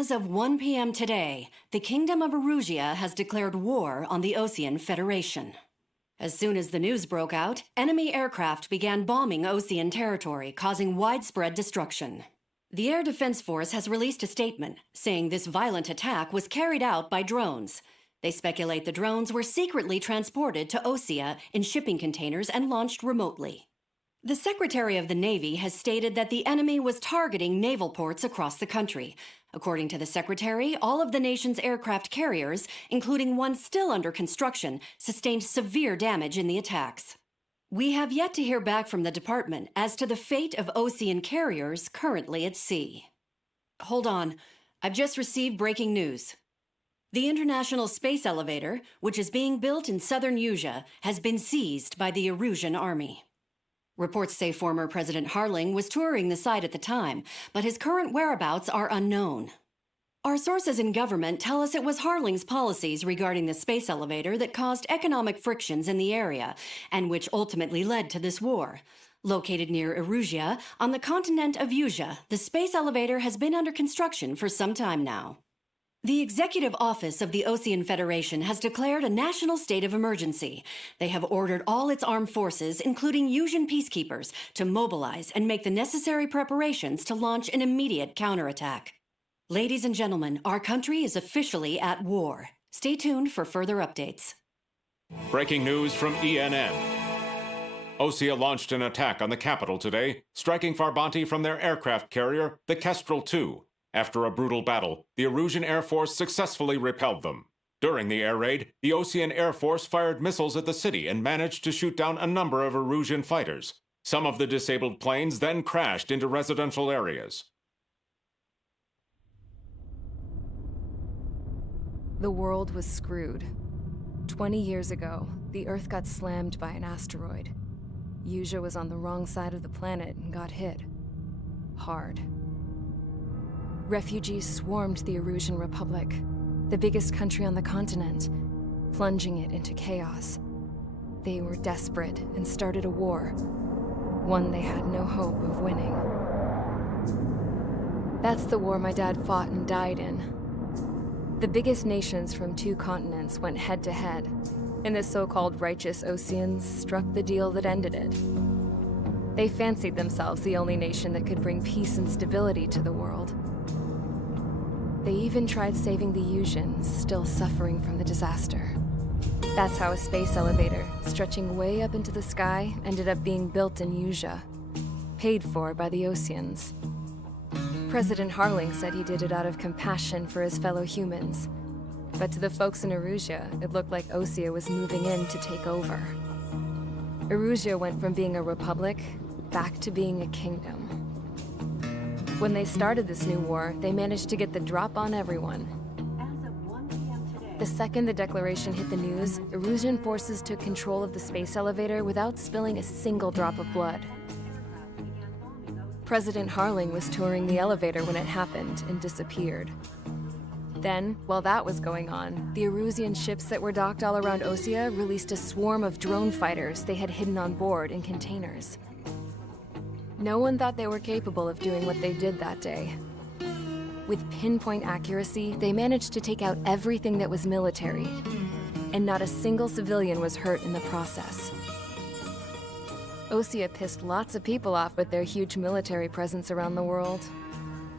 As of 1 p.m. today, the Kingdom of Erusia has declared war on the Osean Federation. As soon as the news broke out, enemy aircraft began bombing Osean territory, causing widespread destruction. The Air Defense Force has released a statement saying this violent attack was carried out by drones. They speculate the drones were secretly transported to Osea in shipping containers and launched remotely. The Secretary of the Navy has stated that the enemy was targeting naval ports across the country. According to the Secretary, all of the nation's aircraft carriers, including one still under construction, sustained severe damage in the attacks. We have yet to hear back from the department as to the fate of Osean carriers currently at sea. Hold on, I've just received breaking news. The International Space Elevator, which is being built in southern Usea, has been seized by the Erusian army. Reports say former President Harling was touring the site at the time, but his current whereabouts are unknown. Our sources in government tell us it was Harling's policies regarding the space elevator that caused economic frictions in the area, and which ultimately led to this war. Located near Erusia, on the continent of Usea, the space elevator has been under construction for some time now. The Executive Office of the Osean Federation has declared a national state of emergency. They have ordered all its armed forces, including Usian peacekeepers, to mobilize and make the necessary preparations to launch an immediate counterattack. Ladies and gentlemen, our country is officially at war. Stay tuned for further updates. Breaking news from ENN. Osea launched an attack on the capital today, striking Farbanti from their aircraft carrier, the Kestrel II. After a brutal battle, the Erusian Air Force successfully repelled them. During the air raid, the Osean Air Force fired missiles at the city and managed to shoot down a number of Erusian fighters. Some of the disabled planes then crashed into residential areas. The world was screwed. 20 years ago, the Earth got slammed by an asteroid. Usea was on the wrong side of the planet and got hit. Hard. Refugees swarmed the Erusian Republic, the biggest country on the continent, plunging it into chaos. They were desperate and started a war, one they had no hope of winning. That's the war my dad fought and died in. The biggest nations from 2 continents went head-to-head, and the so-called righteous Oseans struck the deal that ended it. They fancied themselves the only nation that could bring peace and stability to the world. They even tried saving the Usians, still suffering from the disaster. That's how a space elevator, stretching way up into the sky, ended up being built in Usea, paid for by the Oseans. President Harling said he did it out of compassion for his fellow humans. But to the folks in Erusia, it looked like Osea was moving in to take over. Erusia went from being a republic back to being a kingdom. When they started this new war, they managed to get the drop on everyone. As of 1 p.m. today, The second the declaration hit the news, Erusian forces took control of the space elevator without spilling a single drop of blood. President Harling was touring the elevator when it happened and disappeared. Then, while that was going on, the Erusian ships that were docked all around Osea released a swarm of drone fighters they had hidden on board in containers. No one thought they were capable of doing what they did that day. With pinpoint accuracy, they managed to take out everything that was military, and not a single civilian was hurt in the process. Osea pissed lots of people off with their huge military presence around the world.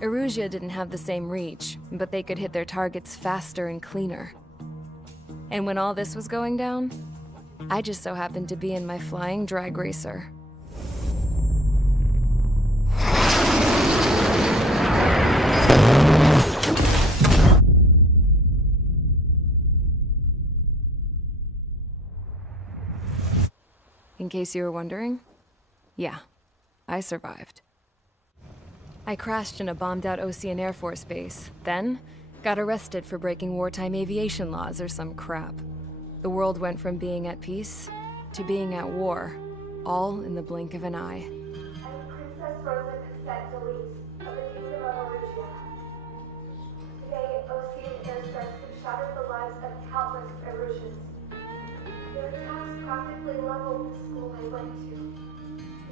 Erusia didn't have the same reach, but they could hit their targets faster and cleaner. And when all this was going down, I just so happened to be in my flying drag racer. In case you were wondering, yeah, I survived. I crashed in a bombed-out Osean Air Force base, then got arrested for breaking wartime aviation laws or some crap. The world went from being at peace to being at war, all in the blink of an eye. I'm Princess Rosa Cassette Delise of the Kingdom of Erusia. Today, Osean airstrikes have shattered the lives of countless Erusians. Their attacks practically leveled the school I went to.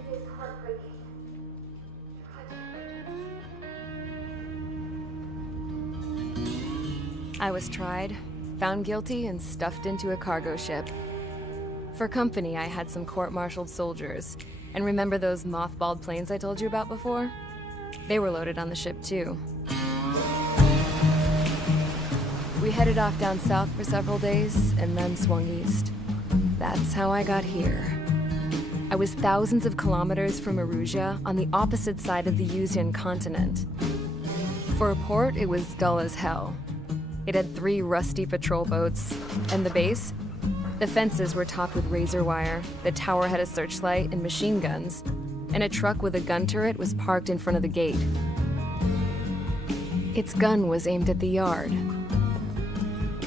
It is heartbreaking. Tragic. I was tried, found guilty, and stuffed into a cargo ship. For company, I had some court-martialed soldiers. And remember those mothballed planes I told you about before? They were loaded on the ship too. We headed off down south for several days, and then swung east. That's how I got here. I was thousands of kilometers from Erusia, on the opposite side of the Yuzian continent. For a port, it was dull as hell. It had 3 rusty patrol boats, and the base? The fences were topped with razor wire, the tower had a searchlight and machine guns, and a truck with a gun turret was parked in front of the gate. Its gun was aimed at the yard.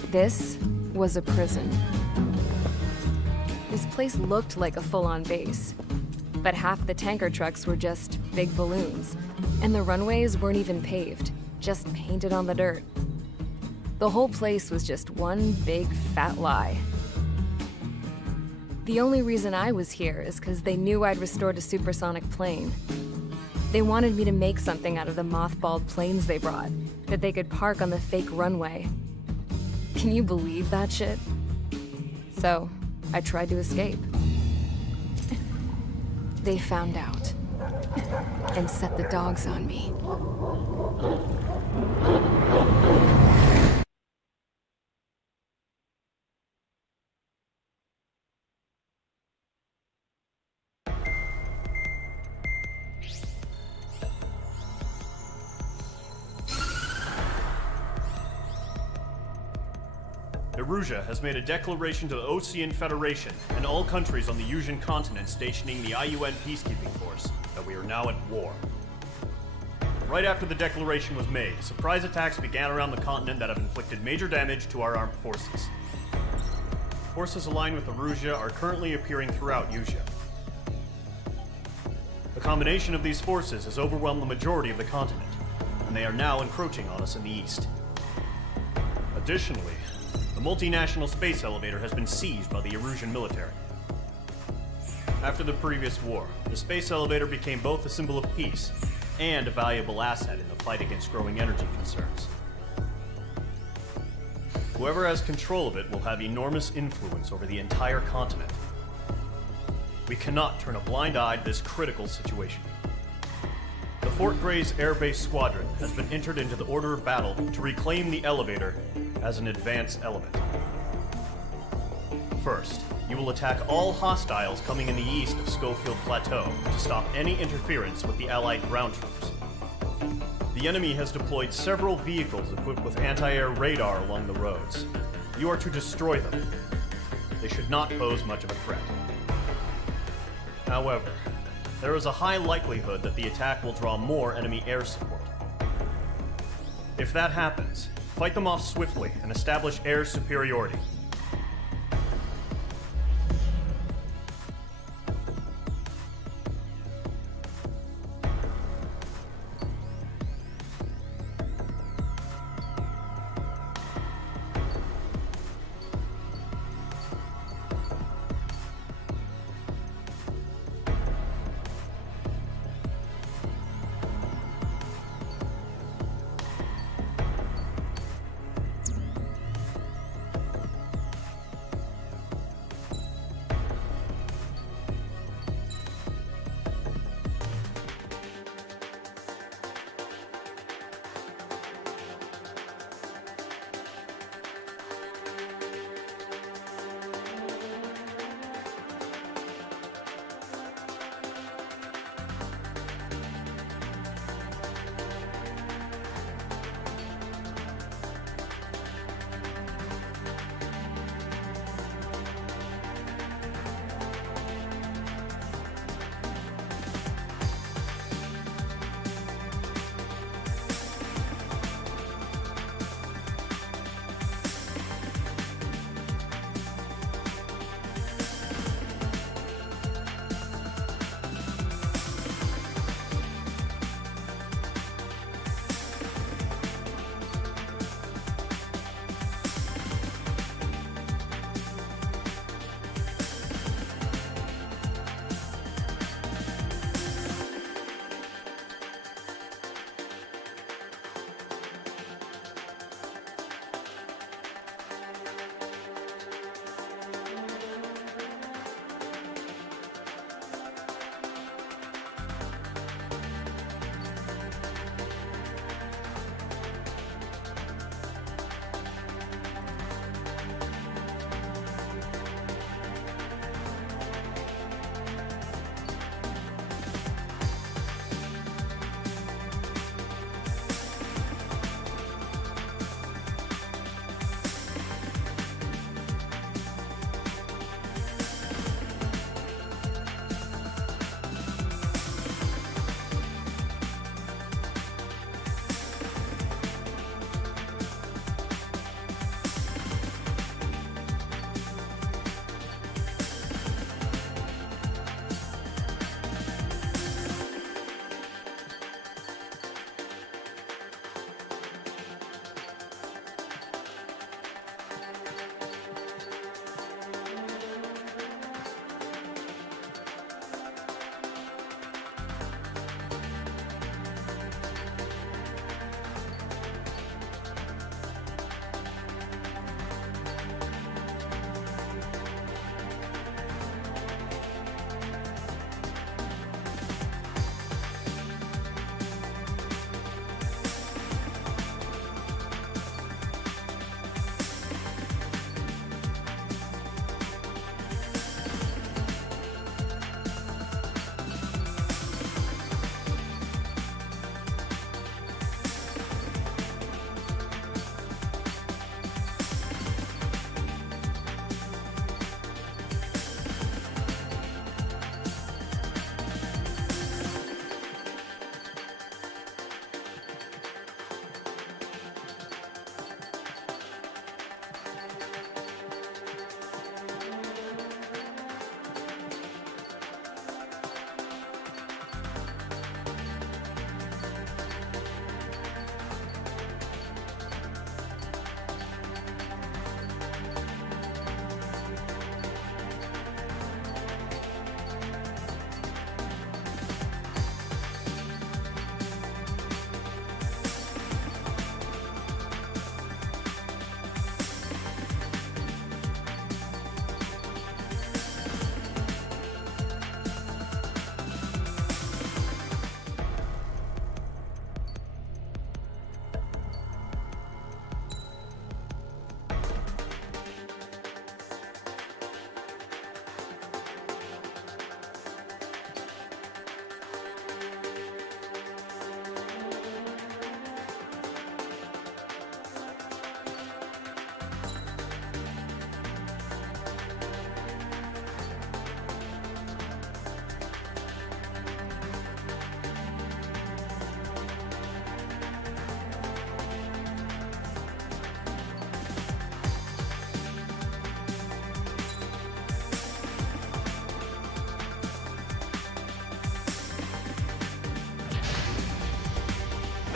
This was a prison. This place looked like a full-on base, but half the tanker trucks were just big balloons, and the runways weren't even paved, just painted on the dirt. The whole place was just one big fat lie. The only reason I was here is because they knew I'd restored a supersonic plane. They wanted me to make something out of the mothballed planes they brought, that they could park on the fake runway. Can you believe that shit? So, I tried to escape. They found out, and set the dogs on me. Erusia has made a declaration to the Osean Federation and all countries on the Yuzian continent stationing the IUN peacekeeping force that we are now at war. Right after the declaration was made, surprise attacks began around the continent that have inflicted major damage to our armed forces. Forces aligned with Erusia are currently appearing throughout Yusia. The combination of these forces has overwhelmed the majority of the continent, and they are now encroaching on us in the east. Additionally, the multinational space elevator has been seized by the Erusian military. After the previous war, the space elevator became both a symbol of peace and a valuable asset in the fight against growing energy concerns. Whoever has control of it will have enormous influence over the entire continent. We cannot turn a blind eye to this critical situation. The Fort Gray's Air Base Squadron has been entered into the order of battle to reclaim the elevator as an advanced element. First, you will attack all hostiles coming in the east of Schofield Plateau to stop any interference with the Allied ground troops. The enemy has deployed several vehicles equipped with anti-air radar along the roads. You are to destroy them. They should not pose much of a threat. However, there is a high likelihood that the attack will draw more enemy air support. If that happens, fight them off swiftly and establish air superiority.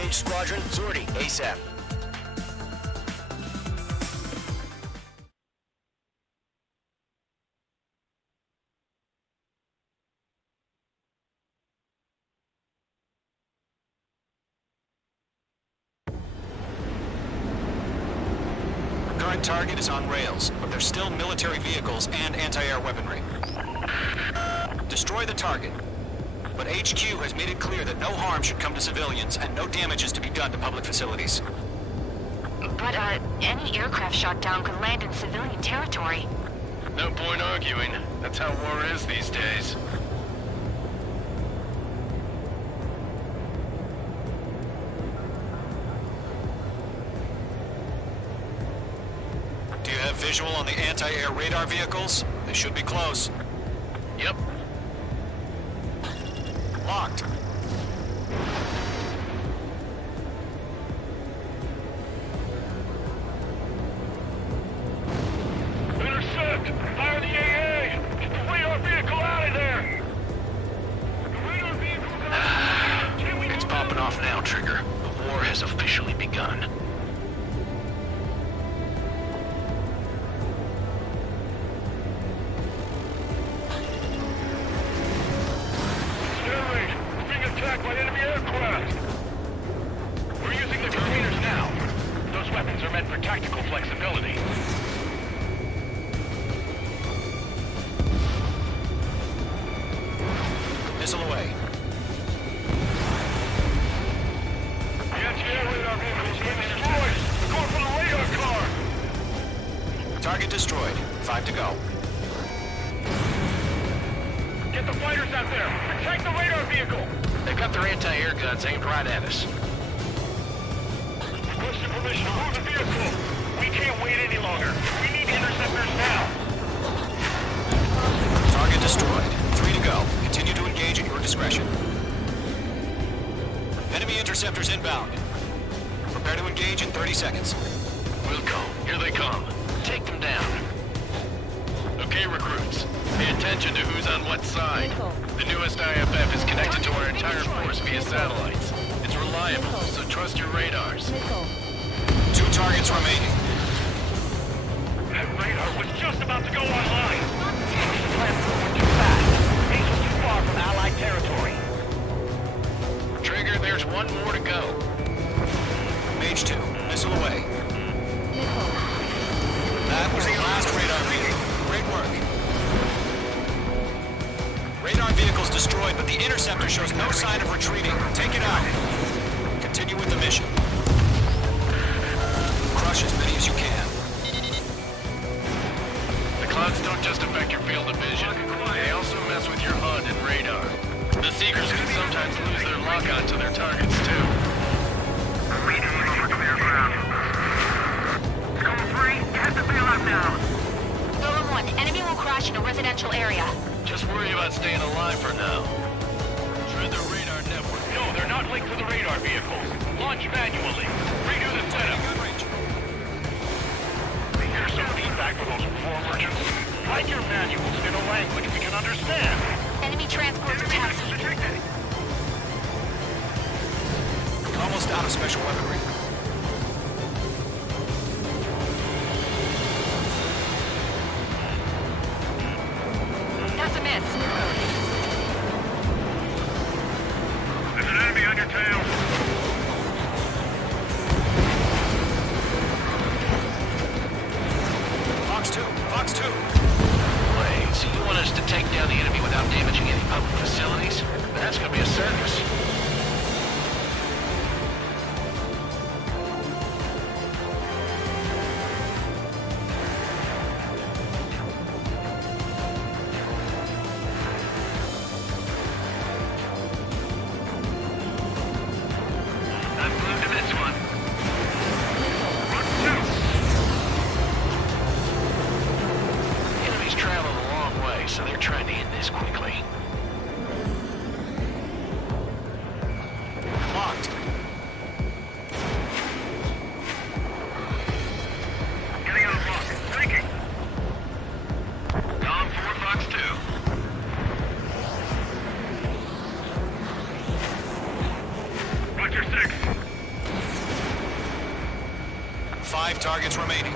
Engage squadron. Sortie, ASAP. Current target is on rails, but there's still military vehicles and anti-air weaponry. Destroy the target. But HQ has made it clear that no harm should come to civilians and no damage is to be done to public facilities. But, any aircraft shot down could land in civilian territory. No point arguing. That's how war is these days. Do you have visual on the anti-air radar vehicles? They should be close. Yep. Locked. Intercept! Fire the AA! Get the radar vehicle out of there! The radar vehicle... It's popping off now, Trigger. The war has officially begun. By enemy aircraft! We're using the containers now. Those weapons are meant for tactical flexibility. Missile away. The anti-air radar vehicle's been destroyed! We're going for the radar car! Target destroyed. 5 to go. Get the fighters out there! Protect the radar vehicle! They've got their anti-air guns aimed right at us. Requesting permission to move the vehicle! We can't wait any longer! We need interceptors now! Target destroyed. 3 to go. Continue to engage at your discretion. Enemy interceptors inbound. Prepare to engage in 30 seconds. Wilco, here they come. Take them down. Okay, recruits. Pay attention to who's on what side. The newest IFF is connected to our entire force via satellites. It's reliable, so trust your radars. 2 targets remaining. That radar was just about to go online. The platform went too fast. These were too far from Allied territory. Trigger, there's one more to go. Mage 2. Missile away. That was the last radar vehicle. Great work. Radar vehicle's destroyed, but the interceptor shows no sign of retreating. Take it out. Continue with the mission. Crush as many as you can. The clouds don't just affect your field of vision. They also mess with your HUD and radar. The Seekers can sometimes lose their lock-on to their targets, too. Zone 1, enemy will crash in a residential area. Just worry about staying alive for now. Shred their radar network. No, they're not linked to the radar vehicles. Launch manually. Redo the setup. Here's some feedback for those war merchants. Write your manuals in a language we can understand. Enemy transport to taxi. Almost out of special weaponry. That's a miss. There's an enemy on your tail. Fox 2. Fox 2. Wait, so you want us to take down the enemy without damaging any public facilities? That's gonna be a circus. targets remaining.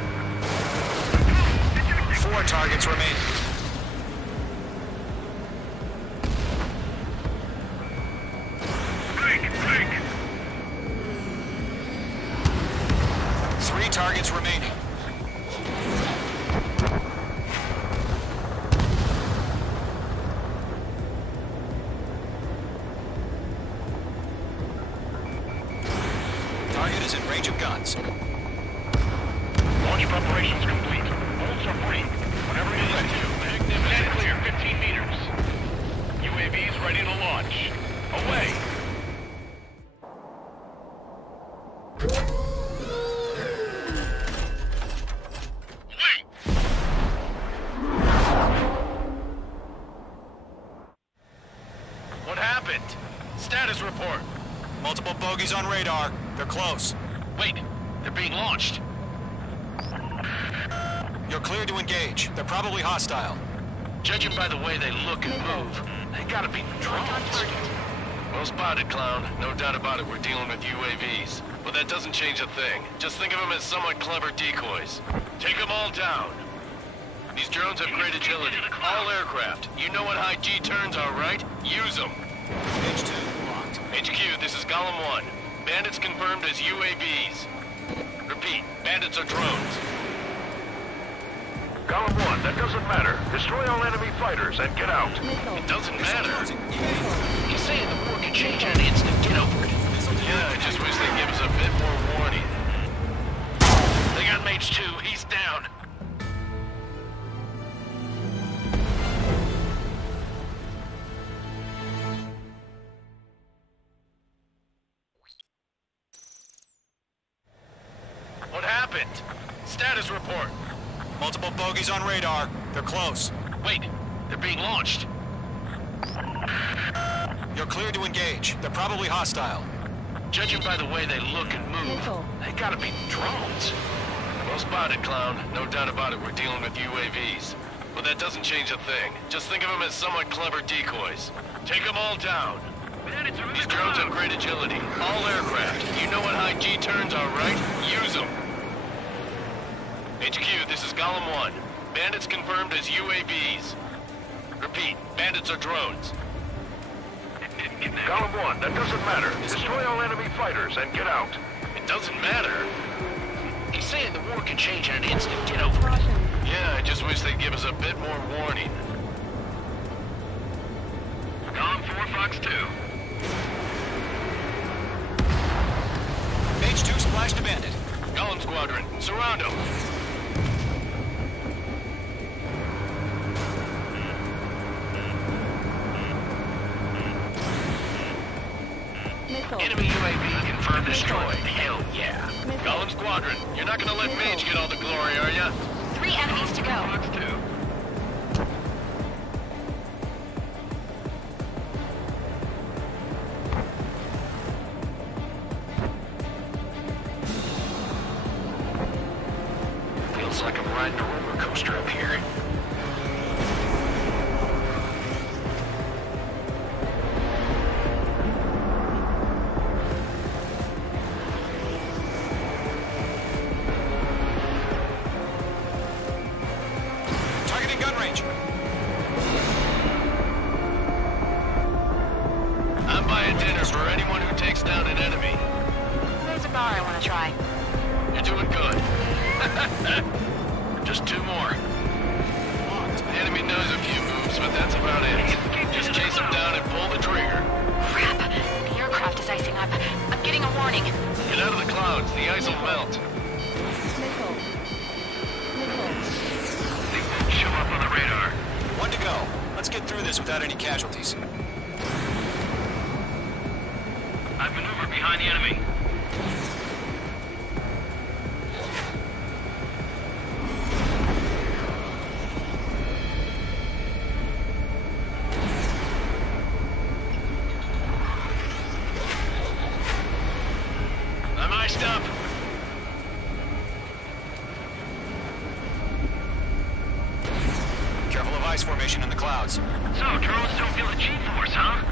4 targets remaining. Break! 3 targets remaining. Target is in range of guns. Launch preparations complete. Bolts are free. Whenever you're ready. Stand clear, 15 meters. UAVs ready to launch. Away! Wait! What happened? Status report. Multiple bogies on radar. They're close. Wait, they're being launched. You're cleared to engage. They're probably hostile. Judging by the way they look and move, they gotta be drones. Well spotted, Clown. No doubt about it, we're dealing with UAVs. But that doesn't change a thing. Just think of them as somewhat clever decoys. Take them all down. These drones have great agility. All aircraft. You know what high G turns are, right? Use them. H2 locked. HQ, this is Golem 1. Bandits confirmed as UAVs. Repeat, bandits are drones. Golem 1, that doesn't matter. Destroy all enemy fighters and get out. It doesn't matter. He's saying the war can change in an instant. Get over it. Yeah, I just wish they'd give us a bit more warning. They got Mage 2. He's down. What happened? Status report. Multiple bogies on radar. They're close. Wait, they're being launched. You're cleared to engage. They're probably hostile. Judging by the way they look and move, they gotta be drones. Well spotted, Clown. No doubt about it, we're dealing with UAVs. But that doesn't change a thing. Just think of them as somewhat clever decoys. Take them all down. These drones have great agility. All aircraft. You know what high G turns are, right? Use them. HQ, this is Golem 1. Bandits confirmed as UAVs. Repeat, bandits are drones. Golem 1, that doesn't matter. Destroy all enemy fighters and get out. It doesn't matter? He's saying the war can change in an instant. Get over it. Yeah, I just wish they'd give us a bit more warning. Golem 4, Fox 2. H2 splashed a bandit. Golem Squadron, surround him. Enemy UAV confirmed destroyed. Hell yeah. Golem Squadron, you're not gonna let Mage get all the glory, are ya? 3 enemies to go. Fox 2. Feels like I'm riding a roller coaster up here. Targeting gun range. I'm buying dinner for anyone who takes down an enemy. There's a bar I want to try. You're doing good. Just 2 more. The enemy knows a few moves, but that's about it. Just chase them down and pull the trigger. Crap. The aircraft is icing up. I'm getting a warning. Get out of the clouds. The ice will melt. They won't show up on the radar. 1 to go. Let's get through this without any casualties. I've maneuvered behind the enemy. I'm iced up. Careful of ice formation in the clouds. So, drones don't feel the G-force, huh?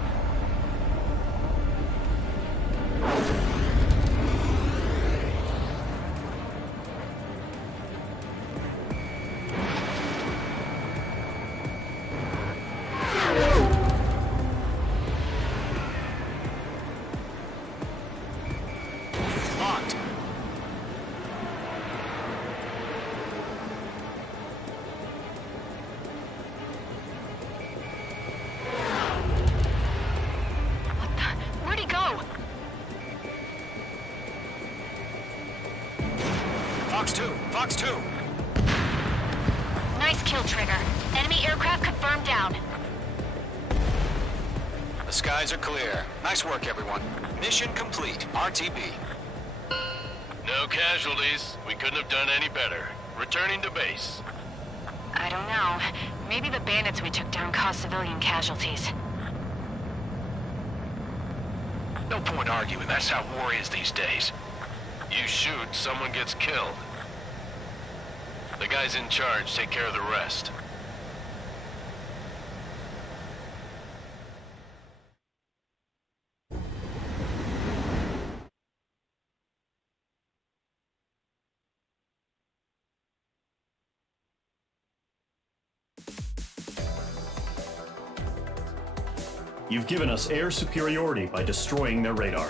Fox 2. Nice kill, Trigger. Enemy aircraft confirmed down. The skies are clear. Nice work, everyone. Mission complete. RTB. No casualties. We couldn't have done any better. Returning to base. I don't know. Maybe the bandits we took down caused civilian casualties. No point arguing. That's how war is these days. You shoot, someone gets killed. The guys in charge take care of the rest. You've given us air superiority by destroying their radar.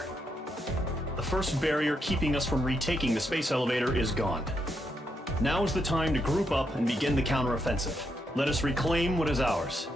The first barrier keeping us from retaking the space elevator is gone. Now is the time to group up and begin the counteroffensive. Let us reclaim what is ours.